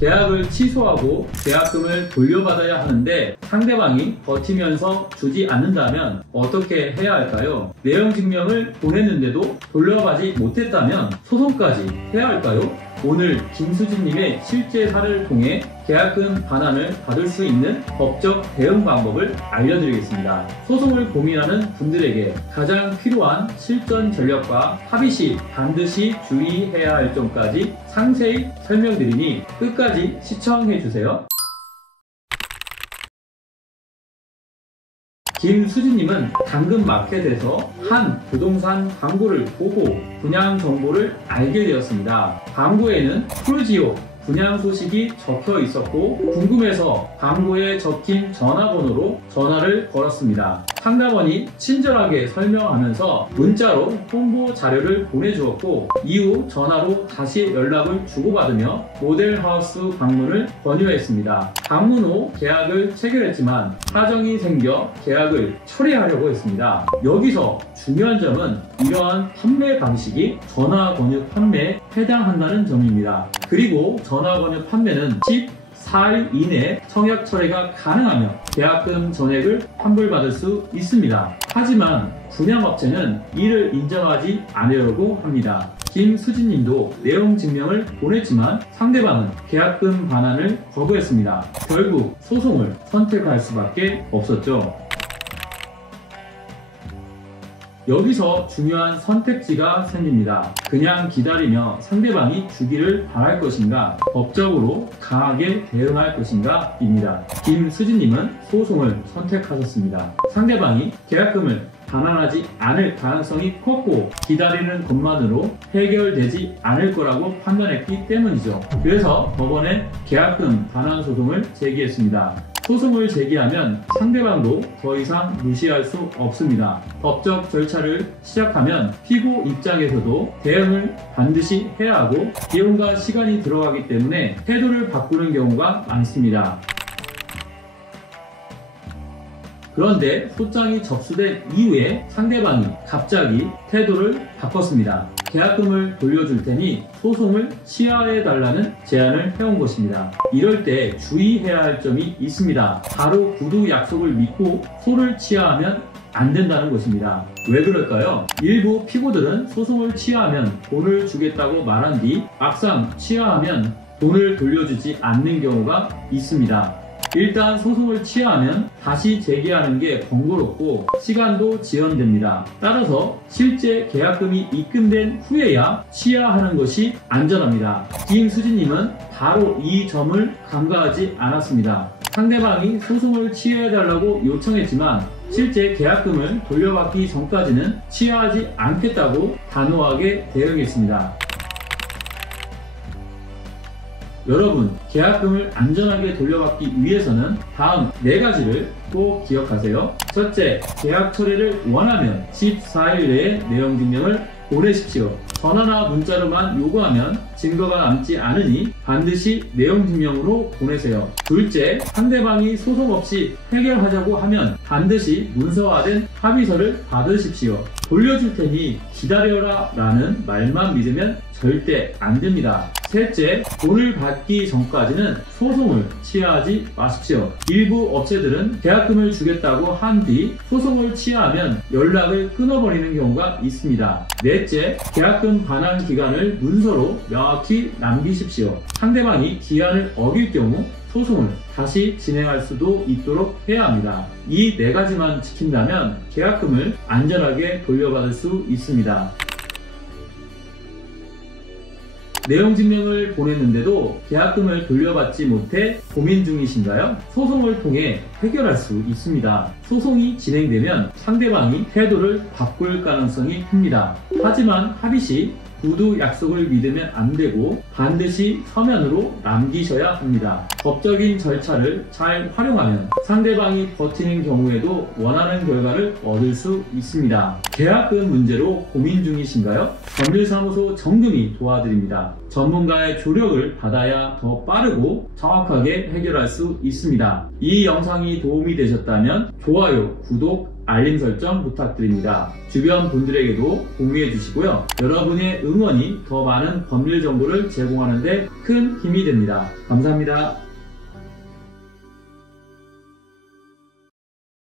계약을 취소하고 계약금을 돌려받아야 하는데 상대방이 버티면서 주지 않는다면 어떻게 해야 할까요? 내용 증명을 보냈는데도 돌려받지 못했다면 소송까지 해야 할까요? 오늘 김수진님의 실제 사례를 통해 계약금 반환을 받을 수 있는 법적 대응 방법을 알려드리겠습니다. 소송을 고민하는 분들에게 가장 필요한 실전 전략과 합의 시 반드시 주의해야 할 점까지 상세히 설명드리니 끝까지 시청해주세요. 김수진님은 당근마켓에서 한 부동산 광고를 보고 분양 정보를 알게 되었습니다. 광고에는 프루지오 분양 소식이 적혀 있었고 궁금해서 광고에 적힌 전화번호로 전화를 걸었습니다. 상담원이 친절하게 설명하면서 문자로 홍보 자료를 보내주었고 이후 전화로 다시 연락을 주고받으며 모델하우스 방문을 권유했습니다. 방문 후 계약을 체결했지만 사정이 생겨 계약을 처리하려고 했습니다. 여기서 중요한 점은 이러한 판매 방식이 전화 권유 판매에 해당한다는 점입니다. 그리고 전화 권유 판매는 14일 이내 청약 처리가 가능하며 계약금 전액을 환불받을 수 있습니다. 하지만 분양업체는 이를 인정하지 않으려고 합니다. 김수진님도 내용 증명을 보냈지만 상대방은 계약금 반환을 거부했습니다. 결국 소송을 선택할 수밖에 없었죠. 여기서 중요한 선택지가 생깁니다. 그냥 기다리며 상대방이 주기를 바랄 것인가, 법적으로 강하게 대응할 것인가 입니다. 김수진님은 소송을 선택하셨습니다. 상대방이 계약금을 반환하지 않을 가능성이 컸고 기다리는 것만으로 해결되지 않을 거라고 판단했기 때문이죠. 그래서 법원에 계약금 반환 소송을 제기했습니다. 소송을 제기하면 상대방도 더 이상 무시할 수 없습니다. 법적 절차를 시작하면 피고 입장에서도 대응을 반드시 해야 하고 비용과 시간이 들어가기 때문에 태도를 바꾸는 경우가 많습니다. 그런데 소장이 접수된 이후에 상대방이 갑자기 태도를 바꿨습니다. 계약금을 돌려줄 테니 소송을 취하해달라는 제안을 해온 것입니다. 이럴 때 주의해야 할 점이 있습니다. 바로 구두 약속을 믿고 소를 취하하면 안 된다는 것입니다. 왜 그럴까요? 일부 피고들은 소송을 취하하면 돈을 주겠다고 말한 뒤 막상 취하하면 돈을 돌려주지 않는 경우가 있습니다. 일단 소송을 취하하면 다시 제기하는 게 번거롭고 시간도 지연됩니다. 따라서 실제 계약금이 입금된 후에야 취하하는 것이 안전합니다. 김수진님은 바로 이 점을 간과하지 않았습니다. 상대방이 소송을 취하해달라고 요청했지만 실제 계약금을 돌려받기 전까지는 취하하지 않겠다고 단호하게 대응했습니다. 여러분, 계약금을 안전하게 돌려받기 위해서는 다음 4가지를 꼭 기억하세요. 첫째, 계약 처리를 원하면 14일 내에 내용 증명을 보내십시오. 전화나 문자로만 요구하면 증거가 남지 않으니 반드시 내용 증명으로 보내세요. 둘째, 상대방이 소송 없이 해결하자고 하면 반드시 문서화된 합의서를 받으십시오. 돌려줄 테니 기다려라 라는 말만 믿으면 절대 안 됩니다. 셋째, 돈을 받기 전까지는 소송을 취하하지 마십시오. 일부 업체들은 계약금을 주겠다고 한 뒤 소송을 취하하면 연락을 끊어버리는 경우가 있습니다. 넷째, 계약금 반환 기간을 문서로 명확히 남기십시오. 상대방이 기한을 어길 경우 소송을 다시 진행할 수도 있도록 해야 합니다. 이 4가지만 지킨다면 계약금을 안전하게 돌려받을 수 있습니다. 내용 증명을 보냈는데도 계약금을 돌려받지 못해 고민 중이신가요? 소송을 통해 해결할 수 있습니다. 소송이 진행되면 상대방이 태도를 바꿀 가능성이 큽니다. 하지만 합의 시 구두 약속을 믿으면 안 되고 반드시 서면으로 남기셔야 합니다. 법적인 절차를 잘 활용하면 상대방이 버티는 경우에도 원하는 결과를 얻을 수 있습니다. 계약금 문제로 고민 중이신가요? 법률사무소 정금이 도와드립니다. 전문가의 조력을 받아야 더 빠르고 정확하게 해결할 수 있습니다. 이 영상이 도움이 되셨다면 좋아요, 구독, 알림 설정 부탁드립니다. 주변 분들에게도 공유해 주시고요. 여러분의 응원이 더 많은 법률 정보를 제공하는 데 큰 힘이 됩니다. 감사합니다.